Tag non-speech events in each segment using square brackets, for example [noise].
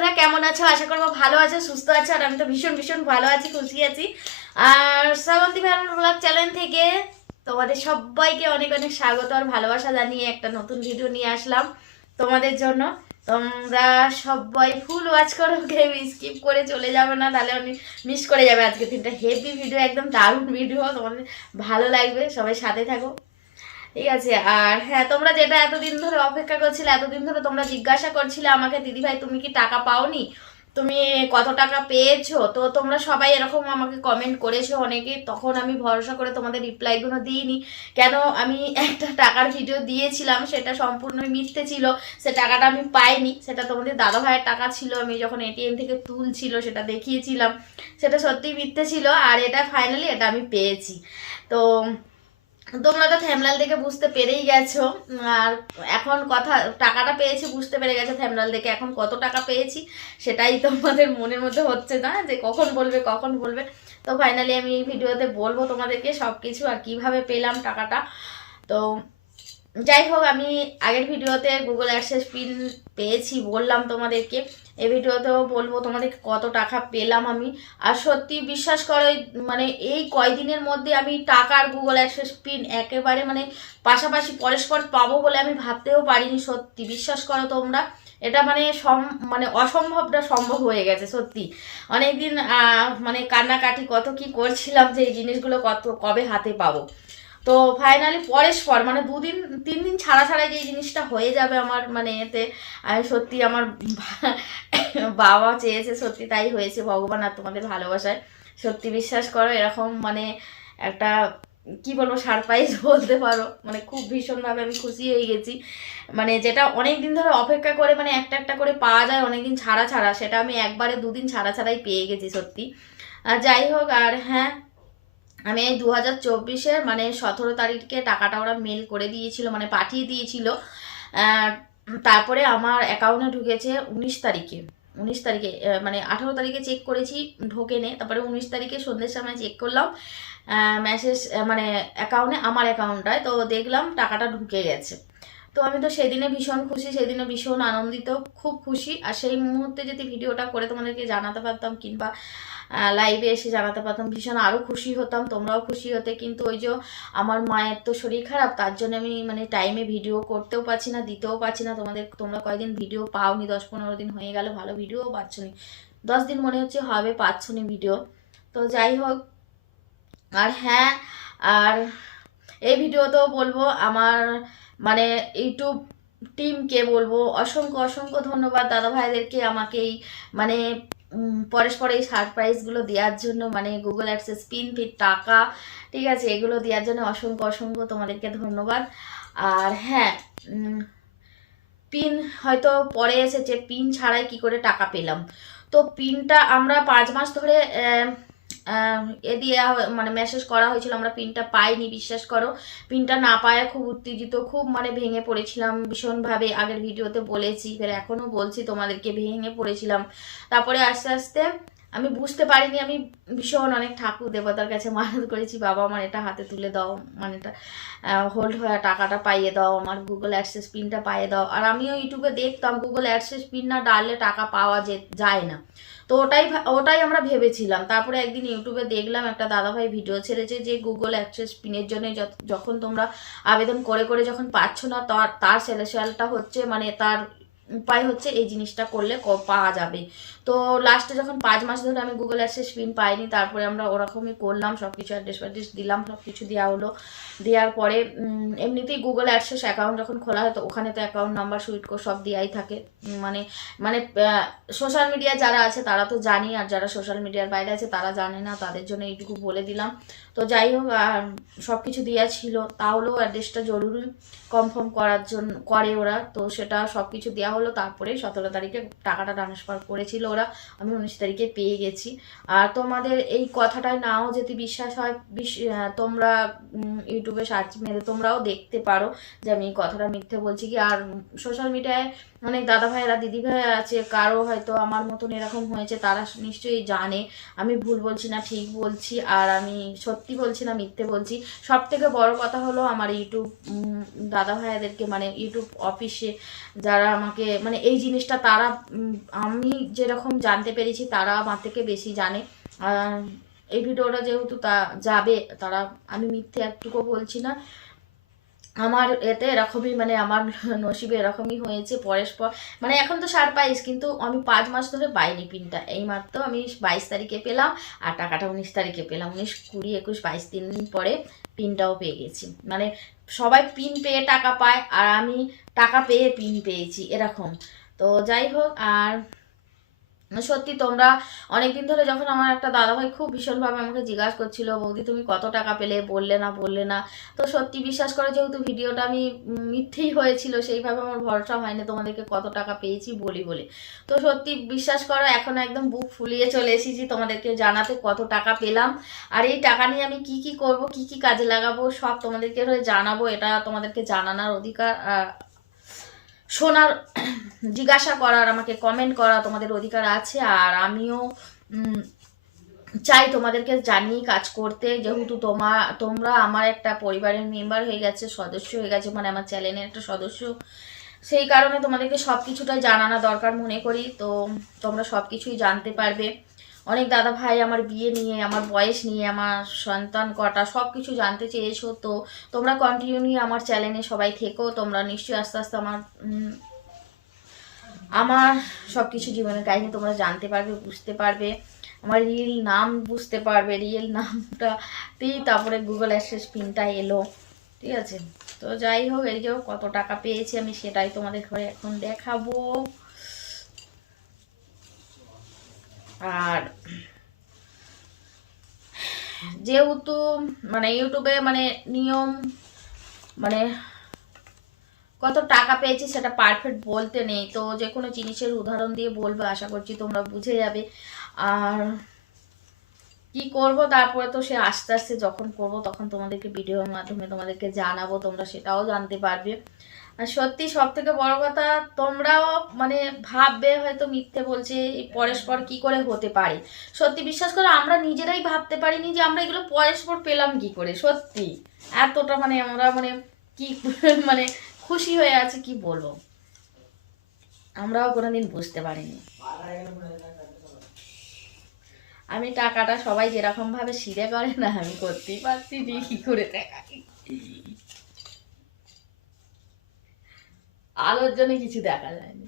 বন্ধুরা, কেমন আছো? আশা করব ভালো আছো, সুস্থ আছো, আর আমি তো ভীষণ ভীষণ ভালো আছি, খুশি আছি। আর শ্রাবন্তী ভ্যান ব্লগ চ্যানেল থেকে তোমাদের সবাইকে অনেক অনেক স্বাগত আর ভালোবাসা জানিয়ে একটা নতুন ভিডিও নিয়ে আসলাম তোমাদের জন্য। তোমরা সবাই ফুল ওয়াচ করো কেউ স্কিপ করে চলে যাবে না, তাহলে আমি মিস করে যাবে। আজকে তিনটা হেভি ভিডিও একদম দারুণ ভিডিও তোমাদের ভালো লাগবে, সবাই সাথে থাকো। ঠিক আছে, আর হ্যাঁ তোমরা যেটা এতদিন ধরে অপেক্ষা করছিলে, এতদিন ধরে তোমরা জিজ্ঞাসা করছিলে আমাকে দিদি ভাই তুমি কি টাকা পাওনি? তুমি কত টাকা পেয়েছ? তো তোমরা সবাই এরকম আমাকে কমেন্ট করেছ অনেকে, তখন আমি ভরসা করে তোমাদের রিপ্লাইগুলো দিইনি। কেন আমি একটা টাকার ভিডিও দিয়েছিলাম, সেটা সম্পূর্ণই মিথ্যে ছিল, সে টাকাটা আমি পাইনি, সেটা তোমাদের দাদা ভাইয়ের টাকা ছিল, আমি যখন এটিএম থেকে তুলছিল, সেটা দেখিয়েছিলাম, সেটা সত্যিই মিথ্যে ছিল, আর এটা ফাইনালি এটা আমি পেয়েছি। তো তোমরা তো থ্যামলাল দেখে বুঝতে পেরেই গেছো। আর এখন কথা, টাকাটা পেয়েছি, বুঝতে পেরে গেছো থ্যামলাল দেখে। এখন কত টাকা পেয়েছি সেটাই তোমাদের মনের মধ্যে হচ্ছে না? যে কখন বলবে কখন বলবে? তো ফাইনালি আমি এই ভিডিওতে বলব তোমাদেরকে সব কিছু আর কীভাবে পেলাম টাকাটা। তো যাই হোক আমি আগের ভিডিওতে গুগল অ্যাক্সেস পিন পেয়েছি, বললাম তোমাদেরকে। এই ভিডিওতেও বলব তোমাদের কত টাকা পেলাম আমি। আর সত্যি বিশ্বাস করো মানে এই কয়দিনের মধ্যে আমি টাকার গুগল অ্যাক্সেস পিন একেবারে মানে পাশাপাশি পরস্পর পাবো বলে আমি ভাবতেও পারিনি, সত্যি। বিশ্বাস করো তোমরা, এটা মানে সম মানে অসম্ভবটা সম্ভব হয়ে গেছে, সত্যি। অনেকদিন মানে কান্নাকাটি কত কি করছিলাম যে এই জিনিসগুলো কত, কবে হাতে পাবো। তো ফাইনালি পরস্পর মানে দুদিন তিন দিন ছাড়া ছাড়া যে জিনিসটা হয়ে যাবে আমার মানে এতে সত্যি আমার বাবা চেয়েছে, সত্যি তাই হয়েছে, ভগবান আর তোমাদের ভালোবাসায়। সত্যি বিশ্বাস করো, এরকম মানে একটা, কি বলব সারপ্রাইজ বলতে পারো। মানে খুব ভীষণভাবে আমি খুশি হয়ে গেছি। মানে যেটা অনেক দিন ধরে অপেক্ষা করে মানে একটা একটা করে পাওয়া যায় অনেক দিন ছাড়া ছাড়া, সেটা আমি একবারে দুদিন ছাড়া ছাড়াই পেয়ে গেছি সত্যি। আর যাই হোক, আর হ্যাঁ আমি এই দু হাজার মানে সতেরো তারিখকে টাকাটা ওরা মেল করে দিয়েছিল মানে পাঠিয়ে দিয়েছিল। তারপরে আমার অ্যাকাউন্টে ঢুকেছে উনিশ তারিখে। উনিশ তারিখে মানে আঠারো তারিখে চেক করেছি ঢোকে নে তারপরে উনিশ তারিখে সন্ধ্যের সময় চেক করলাম। মেসেজ মানে অ্যাকাউন্টে আমার অ্যাকাউন্টটায় তো দেখলাম টাকাটা ঢুকে গেছে। তো আমি তো সেদিনে ভীষণ খুশি, সেদিনে ভীষণ আনন্দিত, খুব খুশি। আর সেই মুহূর্তে যদি ভিডিওটা করে তোমাদেরকে জানাতে পারতাম কিংবা লাইভে এসে জানাতে পারতাম, ভীষণ আরও খুশি হতাম, তোমরাও খুশি হতে। কিন্তু ওই যে আমার মায়ের তো শরীর খারাপ, তার জন্য আমি মানে টাইমে ভিডিও করতেও পারছি না, দিতেও পারছি না। তোমাদের, তোমরা কয়েকদিন ভিডিও পাওনি, দশ পনেরো দিন হয়ে গেল, ভালো ভিডিও পাচ্ছ নি। দশ দিন মনে হচ্ছে হবে, পাচ্ছ নি ভিডিও তো যাই হোক, আর হ্যাঁ আর এই ভিডিওতেও বলব, আমার মানে ইউটিউব টিমকে বলব, অসংখ্য অসংখ্য ধন্যবাদ দাদা ভাইদেরকে আমাকে এই মানে পরস্পর এই সারপ্রাইজগুলো দেওয়ার জন্য মানে গুগল অ্যাক্সেস পিন ফিট টাকা, ঠিক আছে, এগুলো দেওয়ার জন্য অসংখ্য অসংখ্য তোমাদেরকে ধন্যবাদ। আর হ্যাঁ পিন হয়তো পরে এসেছে পিন ছাড়াই কি করে টাকা পেলাম? তো পিনটা আমরা পাঁচ মাস ধরে এ দিয়ে মানে মেসেজ করা হয়েছিল, আমরা পিনটা পাইনি, বিশ্বাস করো। পিনটা না পায় খুব উত্তেজিত, খুব মানে ভেঙে পড়েছিলাম, ভীষণভাবে আগের ভিডিওতে বলেছি, ফের এখনও বলছি তোমাদেরকে, ভেঙে পড়েছিলাম। তারপরে আস্তে আস্তে আমি বুঝতে পারিনি, আমি ভীষণ অনেক ঠাকুর দেবতার কাছে মানত করেছি, বাবা আমার এটা হাতে তুলে দাও মানে এটা হোল্ড হয়ে টাকাটা পাইয়ে দাও, আমার গুগল অ্যাক্সেস পিনটা পাইয়ে দাও। আর আমিও ইউটিউবে দেখতাম গুগল অ্যাক্সেস পিন না ডাললে টাকা পাওয়া যে, যায় না। তো ওটাই ওটাই আমরা ভেবেছিলাম। তারপরে একদিন ইউটিউবে দেখলাম একটা দাদাভাই ভিডিও ছেড়েছে যে গুগল অ্যাক্সেস পিনের জন্য যখন তোমরা আবেদন করে করে যখন পাচ্ছ না, তার তার সেলেশিয়ালটা হচ্ছে মানে তার উপায় হচ্ছে এই জিনিসটা করলে পাওয়া যাবে। তো লাস্টে যখন পাঁচ মাস ধরে আমি গুগল অ্যাক্সেস পিন পাইনি, তারপরে আমরা ওরকমই করলাম সব কিছু অ্যাড্রেস ফ্যাড্রেস দিলাম সব কিছু দেওয়া হলো। দেওয়ার পরে এমনিতেই গুগল অ্যাক্সেস অ্যাকাউন্ট যখন খোলা হয়, তো ওখানে তো অ্যাকাউন্ট নাম্বার সুইট কোড সব দেওয়াই থাকে। মানে মানে সোশ্যাল মিডিয়া যারা আছে তারা তো জানি আর যারা সোশ্যাল মিডিয়ার বাইরে আছে তারা জানে না, তাদের জন্য এইটুকু বলে দিলাম। তো যাই হোক আর সব কিছু দেওয়া ছিল, তাহলেও অ্যাড্রেসটা জরুরি কনফার্ম করার জন্য, করে ওরা। তো সেটা সব কিছু দেওয়া হলো তারপরে সতেরো তারিখে টাকাটা ট্রান্সফার করেছিল ওরা। আমি উনিশ তারিখে পেয়ে গেছি। আর তোমাদের এই কথাটায় নাও যদি বিশ্বাস হয় তোমরা ইউটিউবে সার্চ মেরে তোমরাও দেখতে পারো যে আমি এই কথাটা মিথ্যে বলছি কি। আর সোশ্যাল মিডিয়ায় অনেক দাদা ভাইয়েরা দিদি ভাইয়েরা আছে কারও হয়তো আমার মতন এরকম হয়েছে তারা নিশ্চয়ই জানে। আমি ভুল বলছি না ঠিক বলছি আর আমি সত্যি বলছি না মিথ্যে বলছি। সব থেকে বড় কথা হলো আমার ইউটিউব দাদা ভাইয়াদেরকে মানে ইউটিউব অফিসে যারা আমাকে মানে এই জিনিসটা তারা আমি যেরকম জানতে পেরেছি তারা আমার থেকে বেশি জানে। আর এই ভিডিওটা যেহেতু তা যাবে তারা আমি মিথ্যে একটুকু বলছি না। আমার এতে এরকমই মানে আমার [laughs] নসিবে এরকমই হয়েছে পরস্পর মানে এখন তো সার পাইস, কিন্তু আমি পাঁচ মাস ধরে পাইনি পিনটা। এই মাত্র আমি বাইশ তারিখে পেলাম আর টাকাটা উনিশ তারিখে পেলাম। উনিশ, কুড়ি, একুশ, বাইশ, তিন দিন পরে পিনটাও পেয়ে গেছি। মানে সবাই পিন পেয়ে টাকা পায় আর আমি টাকা পেয়ে পিন পেয়েছি, এরকম। তো যাই হোক, আর সত্যি তোমরা অনেকদিন ধরে যখন আমার একটা দাদাভাই খুব ভীষণভাবে আমাকে জিজ্ঞাসা করছিল, বৌদি, তুমি কত টাকা পেলে? বললে না বললে না। তো সত্যি বিশ্বাস করে যেহেতু ভিডিওটা আমি মিথ্যেই হয়েছিল, সেইভাবে আমার ভরসা হয়নি, তোমাদেরকে কত টাকা পেয়েছি বলি বলে। তো সত্যি বিশ্বাস করো, এখন একদম বুক ফুলিয়ে চলে এসেছি তোমাদেরকে জানাতে কত টাকা পেলাম। আর এই টাকা নিয়ে আমি কি কি করব, কি কি কাজে লাগাবো, সব তোমাদেরকে জানাব, এটা তোমাদেরকে জানানোর অধিকার শোনার, [clears throat] জিজ্ঞাসা করার, আমাকে কমেন্ট করা তোমাদের অধিকার আছে। আর আমিও চাই তোমাদেরকে জানিয়ে কাজ করতে। যেহেতু তোমা, তোমরা আমার একটা পরিবারের মেম্বার হয়ে গেছে, সদস্য হয়ে গেছে মানে আমার চ্যানেলের একটা সদস্য। সেই কারণে তোমাদেরকে সব কিছুটাই জানানো দরকার মনে করি। তো তোমরা সব কিছুই জানতে পারবে। অনেক দাদা ভাই আমার বিয়ে নিয়ে, আমার বয়স নিয়ে, আমার সন্তান কটা সব কিছু জানতে চেয়েছো তো তোমরা কন্টিনিউ আমার চ্যানেলে সবাই থেকো, তোমরা নিশ্চয়ই আস্তে আস্তে আমার আমার সব কিছু জীবনের কাহিনী তোমরা জানতে পারবে, বুঝতে পারবে। আমার রিয়েল নাম বুঝতে পারবে রিয়েল নামটাতেই তারপরে গুগল অ্যাসেস পিনটা এলো, ঠিক আছে? তো যাই হোক, এই যে কত টাকা পেয়েছি আমি সেটাই তোমাদের ঘরে এখন দেখাবো। আর যেহেতু মানে ইউটিউবে মানে নিয়ম মানে কত টাকা পেয়েছি সেটা পারফেক্ট বলতে নেই। তো যে কোনো জিনিসের উদাহরণ দিয়ে বলব, আশা করছি তোমরা বুঝে যাবে। আর কি করব? তারপরে তো সে আস্তে আস্তে যখন করব, তখন তোমাদেরকে ভিডিওর মাধ্যমে তোমাদেরকে জানাব, তোমরা সেটাও জানতে পারবে। আর সত্যি সব থেকে বড় কথা, তোমরাও মানে ভাববে হয়তো মিথ্যে বলছে পরস্পর কি করে হতে পারে। সত্যি বিশ্বাস করো, আমরা নিজেরাই ভাবতে পারিনি যে আমরা এগুলো পরস্পর পেলাম কি করে, সত্যি। এতটা মানে আমরা মানে কি [laughs] মানে খুশি হয়ে আছে কি বলব? আমরাও কোনোদিন বুঝতে পারিনি। আমি টাকাটা সবাই যেরকম ভাবে সিরে করে না, আমি করতেই পারছি নি কি করে টাকা আলোর জন্য কিছু দেখা যায়নি।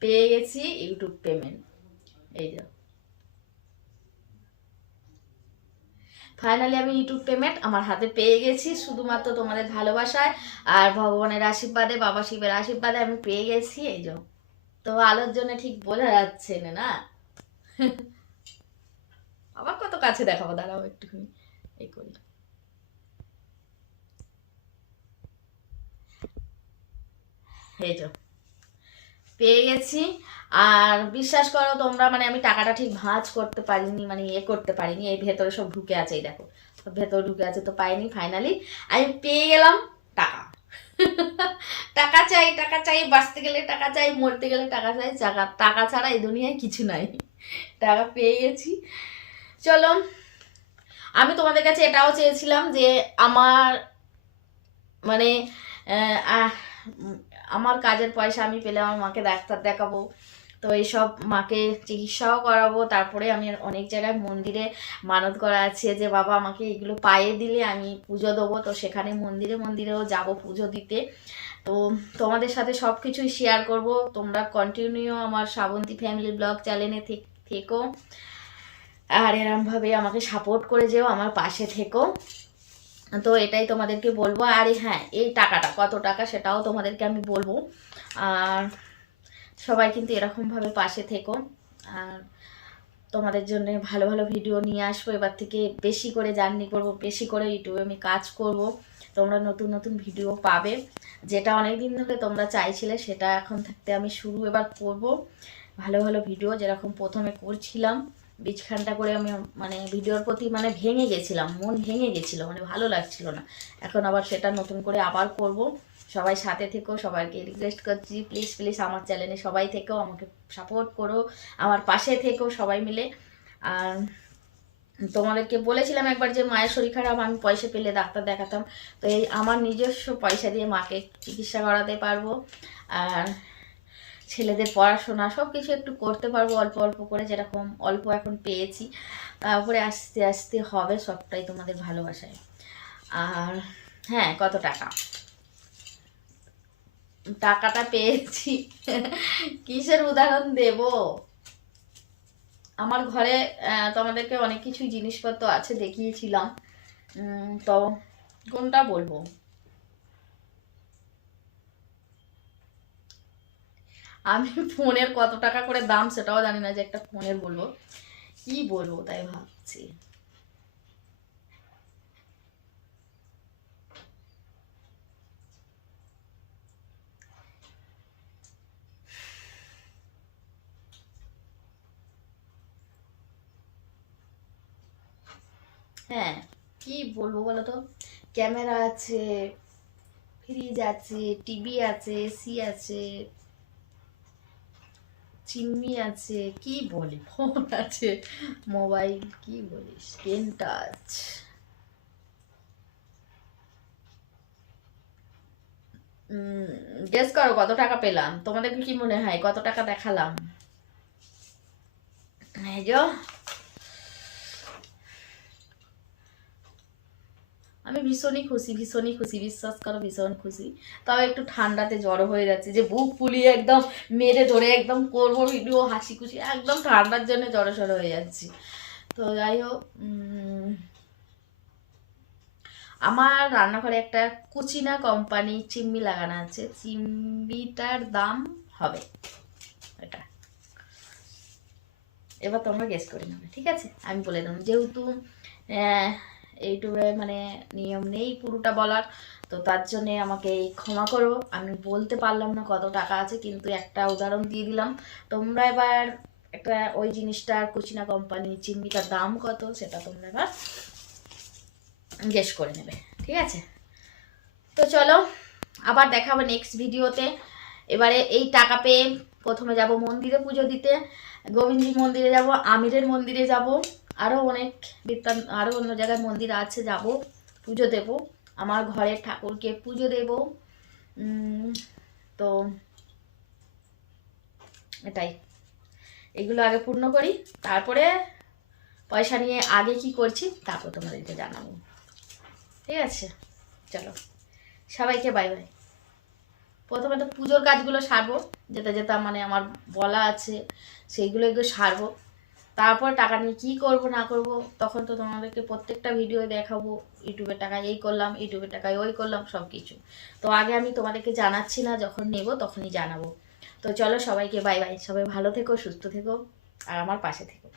পেয়ে গেছি ইউটিউব পেমেন্ট এই যে। ফাইনালি আমি ইউটিউব পেমেন্ট আমার হাতে পেয়ে গেছি, শুধুমাত্র তোমাদের ভালোবাসায় আর ভগবানের আশীর্বাদে, বাবা শিবের আশীর্বাদে আমি পেয়ে গেছি, এই যে। তো আলোর জন্য ঠিক বোঝা যাচ্ছে না না? [laughs] আবার কত কাছে দেখাবো, দাঁড়াও একটুখানি, এই করি। এই যে পেয়ে গেছি। আর বিশ্বাস করো তোমরা মানে আমি টাকাটা ঠিক ভাঁজ করতে পারিনি মানে ইয়ে করতে পারিনি। এই ভেতরে সব ঢুকে আছে, এই দেখো। ভেতরে ঢুকে আছে, তো পাইনি ফাইনালি আমি পেয়ে গেলাম টাকা। [laughs] টাকা চাই টাকা চাই, বাঁচতে গেলে টাকা চাই, মরতে গেলে টাকা চাই, টাকা টাকা ছাড়া এই দুনিয়ায় কিছু নাই। টাকা পেয়ে গেছি। চলো, আমি তোমাদের কাছে এটাও চেয়েছিলাম যে আমার মানে আমার কাজের পয়সা আমি পেলে আমার মাকে ডাক্তার দেখাবো। তো এইসব মাকে চিকিৎসাও করাবো। তারপরে আমি অনেক জায়গায় মন্দিরে মানত করা আছে যে, বাবা, আমাকে এগুলো পায়ে দিলে আমি পুজো দেবো। তো সেখানে মন্দিরে মন্দিরেও যাব পুজো দিতে। তো তোমাদের সাথে সব কিছুই শেয়ার করব। তোমরা কন্টিনিউ আমার শ্রাবন্তী ফ্যামিলি ব্লগ চ্যানেলে থেকো আর এরমভাবে আমাকে সাপোর্ট করে যেও, আমার পাশে থেকো। তো এটাই তোমাদেরকে বলব। আর হ্যাঁ এই টাকাটা, কত টাকা সেটাও তোমাদেরকে আমি বলব। আর সবাই কিন্তু এরকমভাবে পাশে থেকো। আর তোমাদের জন্য ভালো ভালো ভিডিও নিয়ে আসব। এবার থেকে বেশি করে জার্নি করব, বেশি করে ইউটিউবে আমি কাজ করব। তোমরা নতুন নতুন ভিডিও পাবে। যেটা অনেক দিন ধরে তোমরা চাইছিলে, সেটা এখন থাকতে আমি শুরু এবার করব। ভালো ভালো ভিডিও যেরকম প্রথমে করছিলাম। বীজখানটা করে আমি মানে ভিডিওর প্রতি মানে ভেঙে গেছিলাম, মন ভেঙে গেছিল মানে ভালো লাগছিল না। এখন আবার সেটা নতুন করে আবার করব। সবাই সাথে থেকো, সবাইকে রিকোয়েস্ট করছি। প্লিজ প্লিজ আমার চ্যানেলে সবাই থেকেও আমাকে সাপোর্ট করো। আমার পাশে থেকো সবাই মিলে। আর তোমাদেরকে বলেছিলাম একবার যে মায়ের শরীর খারাপ, আমি পয়সা পেলে ডাক্তার দেখাতাম। তো এই আমার নিজস্ব পয়সা দিয়ে মাকে চিকিৎসা করাতে পারব। আর ছেলেদের পড়াশোনা সব কিছু একটু করতে পারব, অল্প অল্প করে যেরকম অল্প এখন পেয়েছি। তারপরে আস্তে আস্তে হবে সবটাই তোমাদের ভালোবাসায়। আর হ্যাঁ কত টাকা? টাকাটা পেয়েছি। কিসের উদাহরণ দেব? আমার ঘরে তোমাদেরকে অনেক কিছু জিনিসপত্র আছে দেখিয়েছিলাম। তো কোনটা বলব? আমি ফোনের কত টাকা করে দাম সেটাও জানি না, যে একটা ফোনের বলব। কি বলব তাই ভাবছি। হ্যাঁ কি বলব বলো তো? ক্যামেরা আছে ফ্রিজ আছে টিভি আছে এসি আছে। চিমনি আছে, কি বলি? ফোন আছে, মোবাইল, কি বলি স্ক্রিন টাচ। গেস করো কত টাকা পেলাম? তোমাদের কি মনে হয়? কত টাকা দেখালাম? এই আমি ভীষণই খুশি ভীষণই খুশি, বিশ্বাস করো ভীষণ খুশি। তবে একটু ঠান্ডাতে জড়ো হয়ে যাচ্ছে, যে বুক ফুলিয়ে একদম মেরে ধরে একদম করব ভিডিও, হাসি খুশি, একদম ঠান্ডার জন্য জড়ো সড়ো হয়ে যাচ্ছি। তো যাই হোক আমার রান্নাঘরে একটা কুচিনা কোম্পানি চিম্মি লাগানো আছে চিম্মিটার দাম হবে এটা। এবার তোমরা গেস করে নেবে, ঠিক আছে? আমি বলে দেবো, যেহেতু ইউটিউবে মানে নিয়ম নেই পুরোটা বলার। তো তার জন্যে আমাকে ক্ষমা করো। আমি বলতে পারলাম না কত টাকা আছে, কিন্তু একটা উদাহরণ দিয়ে দিলাম। তোমরা এবার একটা ওই জিনিসটার কুচিনা কোম্পানি চিমনিটার দাম কত সেটা তোমরা এবার গেস করে নেবে, ঠিক আছে? তো চলো, আবার দেখা হবে নেক্সট ভিডিওতে এবারে এই টাকা পেয়ে প্রথমে যাব মন্দিরে পুজো দিতে। গোবিন্দজি মন্দিরে যাব, আমিরের মন্দিরে যাব। আরও অনেক বৃত্তান আরও অন্য জায়গায় মন্দির আছে, যাব, পুজো দেব। আমার ঘরের ঠাকুরকে পুজো দেব। তো এটাই। এগুলো আগে পূর্ণ করি, তারপরে পয়সা নিয়ে আগে কি করছি, তারপর তোমাদেরকে জানাব। ঠিক আছে? চলো, সবাইকে বাই বাই প্রথমে তো পুজোর কাজগুলো সারবো যেটা যেটা মানে আমার বলা আছে, সেইগুলো এগুলো সারবো। তারপর টাকা নিয়ে কী করব, না করব, তখন তো তোমাদেরকে প্রত্যেকটা ভিডিও দেখাবো। ইউটিউবের টাকা এই করলাম ইউটিউবের টাকায় ওই করলাম সব কিছু তো আগে আমি তোমাদেরকে জানাচ্ছি না, যখন নেব তখনই জানাব। তো চলো সবাইকে বাই বাই সবাই ভালো থেকো, সুস্থ থেকো, আর আমার পাশে থেকো।